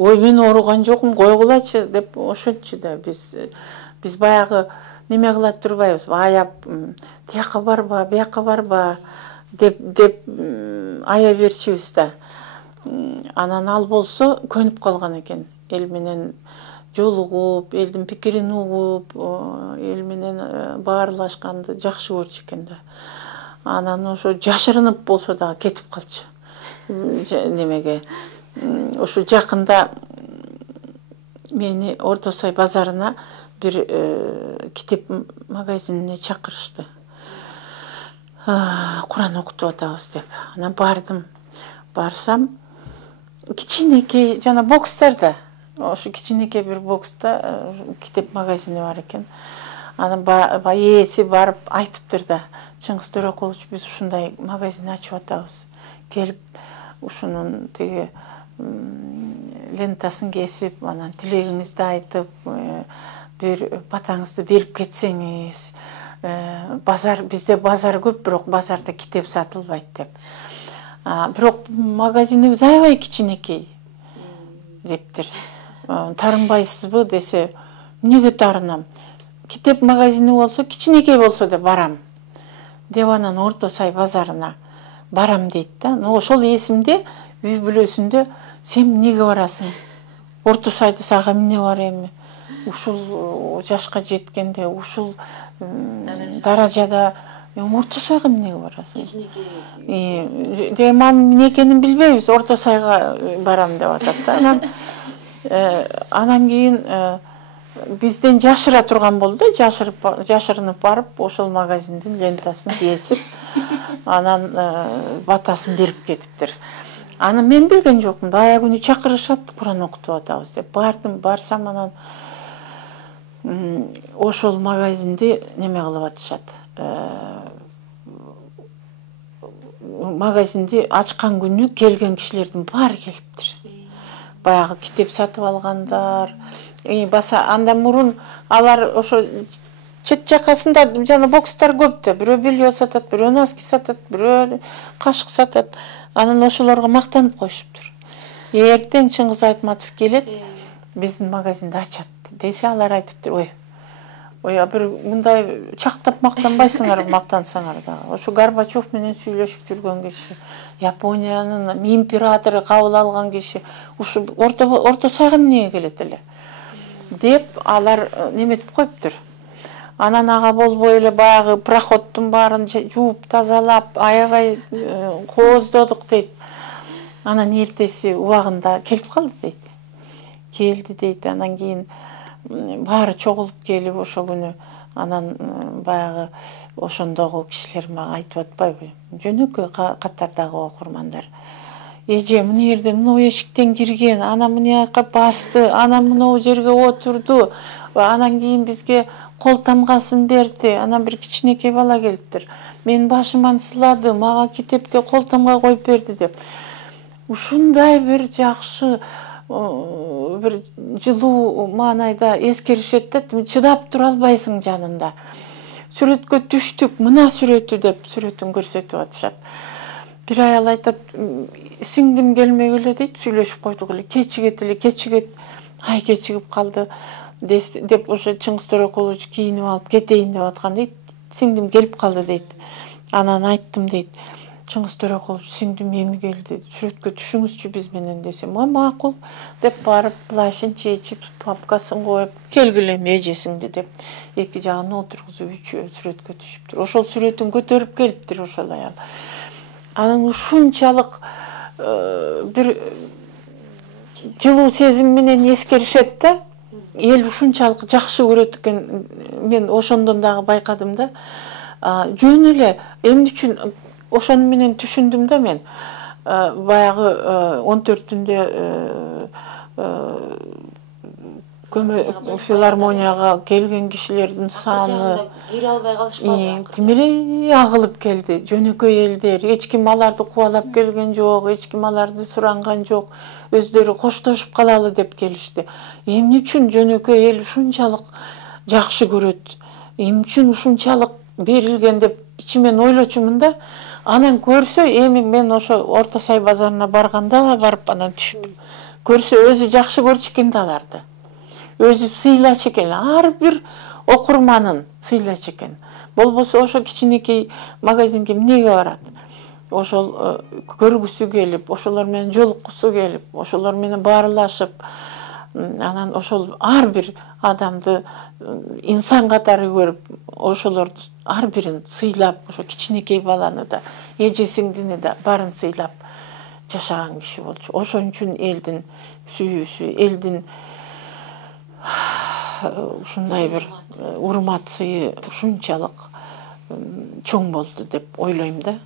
ой мен ооруган жокмун койгулачы деп ошентчу да биз баягы неме кыла турбайбыз, аяп тияка барба, бияка барба деп ая берчүбүз да. Анан ал болсо көнүп калган экен. Эл менен жолугуп, элдин пикирин угуп, эл менен баарлашканды жакшы көрчү экен да. Анан ошо жашырынып болсо дагы кетип калчу. Немеге. Ошо жакында мени Орто Сай базарына бир китеп магазинине чакырышты. Куран окутуп атабыз деп. Анан бардым. Барсам, кичинекей жана бокстарда, ошо кичинекей бир бокста китеп магазини бар экен. Анан ээси барып айтыптыр да, Чыңгыз Төрөкулович, биз ушундай магазин ачып атабыз. Келип ушунун тиги лентасын кесип, анан тилегиңизди айтып, бир батаңызды берип кетсеңиз, базар бизде базар көп, бирок базарда китеп сатылбайт деп. Бирок магазинибиз аябай кичинекей дептир. Тарынбайсызбы десе, эмнеге тарынам? Китеп магазини болсо, кичинекей болсо да барам. Деп анан Орто Сай базарына барам дейт да. Ошол эсимде, үй бүлөсүндө сен эмнеге барасың? Орто Сайды сага эмне бар эми? Ушул жашка жеткенде, ушул даражада Орто Сайга эмнеге барасың? Кичинекей. Дем эмне экенин билбейбиз, Орто Сайга барам деп атат да. Анан кийин бизден жашыра турган болду да, жашырынып барып, ошол магазиндин лентасын кесип, анан батасын берип кетиптир. Аны мен билген жокмун, ая күнү чакырышат, Куран окутуп атабыз деп. Барсам анан ошол магазинди неме кылып атышат. Магазинди ачкан күнү келген кишилердин баары келиптир. Баягы китеп сатып алгандар, андан мурун алар ошо чет жакасында жана бокстар көп да, бирөө белье сатат, бирөө носки сатат, бирөө кашык сатат. Анан ошолорго мактанып коюшуптур. Эртең Чыңгыз Айтматов келет, биздин магазинди ачат десе, алар айтыптыр, ой, бир мындай чактап мактанбайсыңар, мактансаңар дагы. Ошо Горбачев менен сүйлөшүп жүргөн киши, Япониянын императору кабыл алган киши, ушу Орто Сайга эмнеге келет эле? Деп алар неметип коюптур. Анан ага болбой эле баягы проходтун баарын жууп тазалап, аябай кооздодук дейт. Анан эртеси убагында келип калды дейт. Келди дейт, анан кийин баары чогулуп келип ошо күнү, анан баягы ошондогу кишилер мага айтып атпайбы? Жөнөкөй катардагы окурмандар. Эже мына жерде мына эшиктен кирген, анан мына жака басты, анан мына жерге отурду, анан кийин бизге кол тамгасын берди, анан бир кичинекей бала келиптир. Мен башыман сылады, мага китепке кол тамга коюп берди деп. Ушундай бир жакшы, бир жылуу маанайда эскеришет да, чыдап тура албайсың жанында. Сүрөткө түштүк, мына сүрөтү деп сүрөтүн көрсөтүп атышат. Бир аял айтат, сиңдим келмей эле дейт, сүйлөшүп койдук эле, кечигет, ай кечигип калды деп ошо Чыңгыз Төрөкулович кийинип алып кетейин деп аткан дейт, сиңдим келип калды дейт. Анан айттым дейт, Чыңгыз Төрөкулович сиңдим эми келди, сүрөткө түшүңүзчү биз менен десем, макул деп барып, плащын чечип, папкасын коюп, келгиле эжесиңди деп, эки жагын отургузуп сүрөткө түшүптүр. Ошол сүрөтүн көтөрүп келиптир ошол аял. Анан ушунчалык бир жылуу сезим менен эскеришет да, эл ушунчалык жакшы көрөт экен. Мен ошондон дагы байкадым да. Жөн эле эмне үчүн ошону менен түшүндүм да мен. Баягы 14-түндө филармонияга келген кишилердин саны кире албай калышпады. Тим эле агылып келди. Жөнөкөй элдер, эч ким аларды кубалап келген жок, эч ким аларды суранган жок. Өздөрү коштошуп калалы деп келишти. Эмне үчүн жөнөкөй эл ушунчалык жакшы көрөт? Эмне үчүн ушунчалык берилген деп ичимен ойлочумун да. Анан көрсө, эми мен ошо Орто Сай базарына барганда барып анан түшүндүм. көрсө өзү жакшы көрчү экен да аларды. Өзү сыйлачу экен, ар бир окурманын сыйлачу экен. Болбосо ошо кичинекей магазинге эмнеге барат? Ошол көргүсү келип, ошолор менен жолуккусу келип, ошолор менен баарлашып, анан ошол ар бир адамды инсан катары көрүп, ошолорду ар бирин сыйлап, ошо кичинекей баланы да, эжесиңдини да баарын сыйлап жашаган киши болчу. Ошон үчүн элдин сүйүүсү, элдин ушундай бир урмат сыйы ушунчалык чоң болду деп ойлойм да.